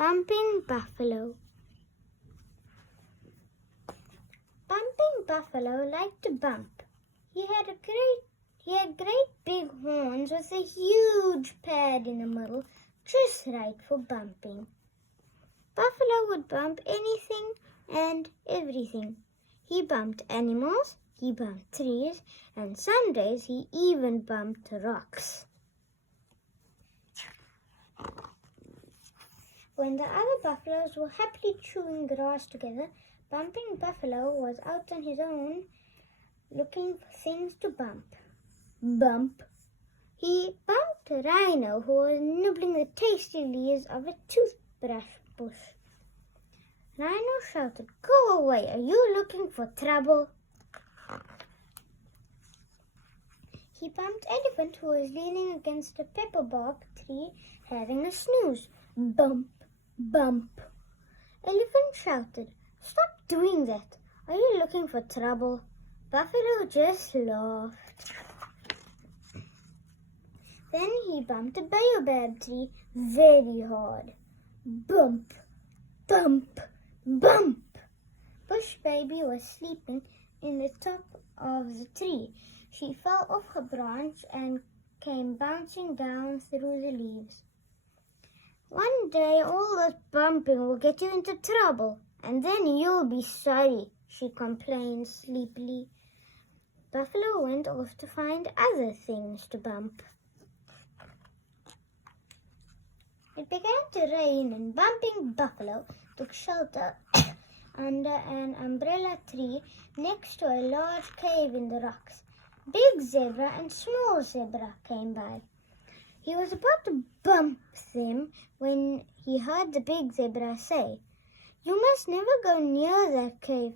Bumping Buffalo. Bumping Buffalo liked to bump. He had great big horns with a huge pad in the middle, just right for bumping. Buffalo would bump anything and everything. He bumped animals, he bumped trees, and some days he even bumped rocks. When the other buffaloes were happily chewing grass together, Bumping Buffalo was out on his own looking for things to bump. Bump! He bumped Rhino, who was nibbling the tasty leaves of a toothbrush bush. Rhino shouted, "Go away! Are you looking for trouble?" He bumped Elephant, who was leaning against a pepperbark tree having a snooze. Bump! Bump! Elephant shouted, "Stop doing that! Are you looking for trouble?" Buffalo just laughed. Then he bumped a baobab tree very hard. Bump! Bump! Bump! Bush Baby was sleeping in the top of the tree. She fell off her branch and came bouncing down through the leaves. "One day all this bumping will get you into trouble, and then you'll be sorry," she complained sleepily. Buffalo went off to find other things to bump. It began to rain, and Bumping Buffalo took shelter under an umbrella tree next to a large cave in the rocks. Big Zebra and Small Zebra came by. He was about to bump them when he heard the Big Zebra say, "You must never go near that cave.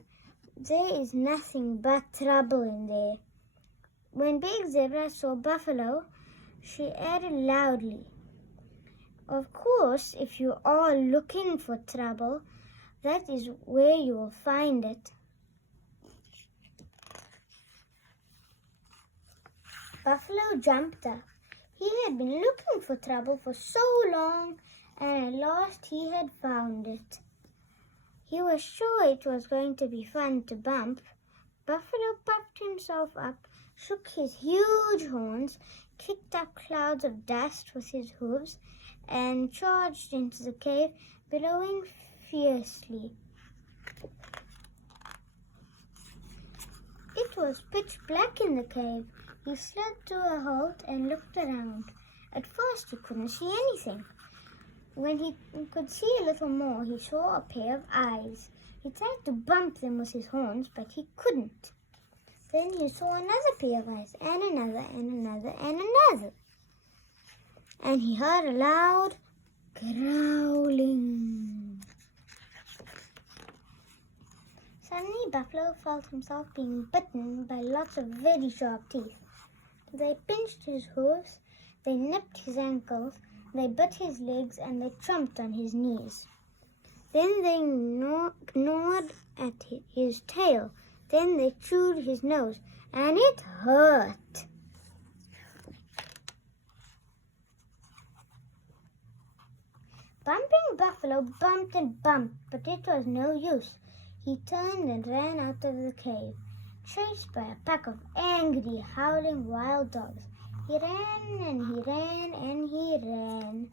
There is nothing but trouble in there." When Big Zebra saw Buffalo, she added loudly, "Of course, if you are looking for trouble, that is where you will find it." Buffalo jumped up. He had been looking for trouble for so long, and at last he had found it. He was sure it was going to be fun to bump. Buffalo puffed himself up, shook his huge horns, kicked up clouds of dust with his hooves, and charged into the cave, bellowing fiercely. It was pitch black in the cave. He slid to a halt and looked around. At first he couldn't see anything. When he could see a little more, he saw a pair of eyes. He tried to bump them with his horns, but he couldn't. Then he saw another pair of eyes, and another, and another, and another. And he heard a loud growling. Suddenly, Buffalo felt himself being bitten by lots of very sharp teeth. They pinched his hooves, they nipped his ankles, they bit his legs, and they chomped on his knees. Then they gnawed at his tail. Then they chewed his nose, and it hurt. Bumping Buffalo bumped and bumped, but it was no use. He turned and ran out of the cave, chased by a pack of angry, howling wild dogs. He ran and he ran and he ran.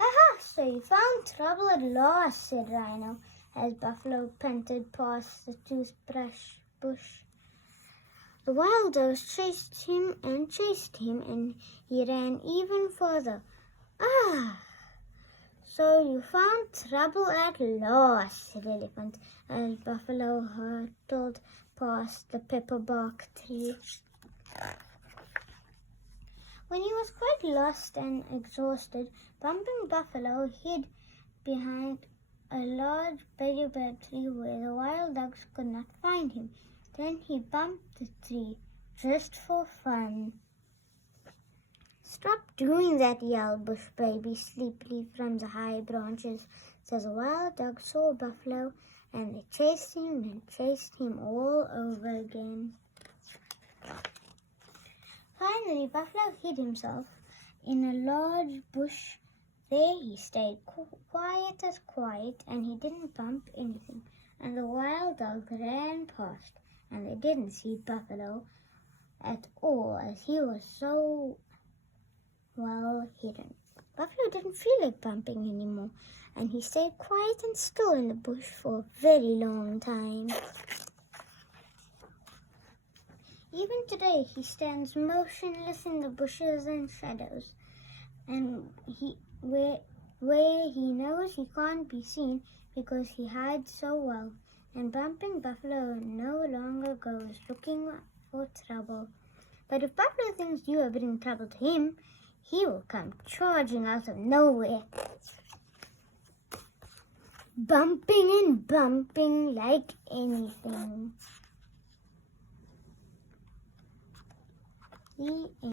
"Aha! So you found trouble at last," said Rhino, as Buffalo panted past the toothbrush bush. The wild dogs chased him, and he ran even further. "Ah! So you found trouble at last," said Elephant, as Buffalo hurtled past the pepperbark tree. When he was quite lost and exhausted, Bumping Buffalo hid behind a large baobab tree where the wild dogs could not find him. Then he bumped the tree, just for fun. "Stop doing that," yelled Bush Baby sleepily from the high branches. So the wild dogs saw Buffalo, and they chased him all over again. Finally, Buffalo hid himself in a large bush. There he stayed quiet as quiet, and he didn't bump anything. And the wild dogs ran past, and they didn't see Buffalo at all, as he was so well hidden. Buffalo didn't feel like bumping anymore, and he stayed quiet and still in the bush for a very long time. Even today, he stands motionless in the bushes and shadows, and where he knows he can't be seen because he hides so well. And Bumping Buffalo no longer goes looking for trouble. But if Buffalo thinks you are bringing trouble to him, he will come charging out of nowhere, bumping and bumping like anything. The